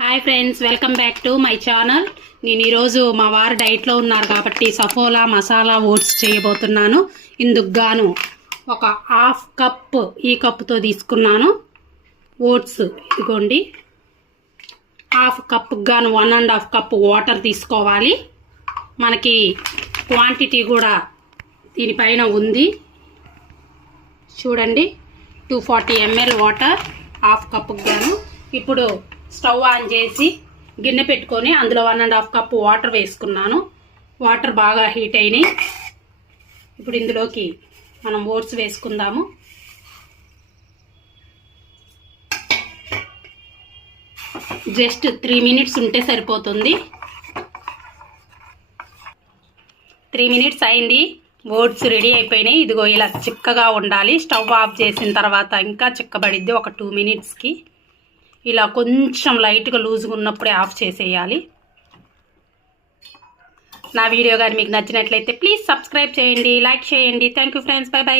Hi friends, welcome back to my channel. నేను ఈరోజు మా వారు డైట్లో ఉన్నారు కాబట్టి సఫోలా మసాలా ఓట్స్ చేయబోతున్నాను. ఇందుకు గాను ఒక హాఫ్ కప్ ఈ కప్పుతో తీసుకున్నాను ఓట్స్. ఇదిగోండి, హాఫ్ కప్కి గాను 1.5 కప్ వాటర్ తీసుకోవాలి. మనకి క్వాంటిటీ కూడా దీనిపైన ఉంది చూడండి. 240 ml వాటర్ హాఫ్ కప్కి గాను. ఇప్పుడు స్టవ్ ఆన్ చేసి గిన్నె పెట్టుకొని అందులో 1.5 కప్ వాటర్ వేసుకున్నాను. వాటర్ బాగా హీట్ అయినాయి. ఇప్పుడు ఇందులోకి మనం ఓట్స్ వేసుకుందాము. జస్ట్ 3 మినిట్స్ ఉంటే సరిపోతుంది. 3 మినిట్స్ అయింది. ఓట్స్ రెడీ అయిపోయినాయి. ఇదిగో ఇలా చిక్కగా ఉండాలి. స్టవ్ ఆఫ్ చేసిన తర్వాత ఇంకా చిక్కబడిద్ది ఒక 2 మినిట్స్కి. ఇలా కొంచెం లైట్గా లూజ్గా ఉన్నప్పుడే ఆఫ్ చేసేయాలి. నా వీడియో కానీ మీకు నచ్చినట్లయితే ప్లీజ్ సబ్స్క్రైబ్ చేయండి, లైక్ చేయండి. Thank you friends, by by.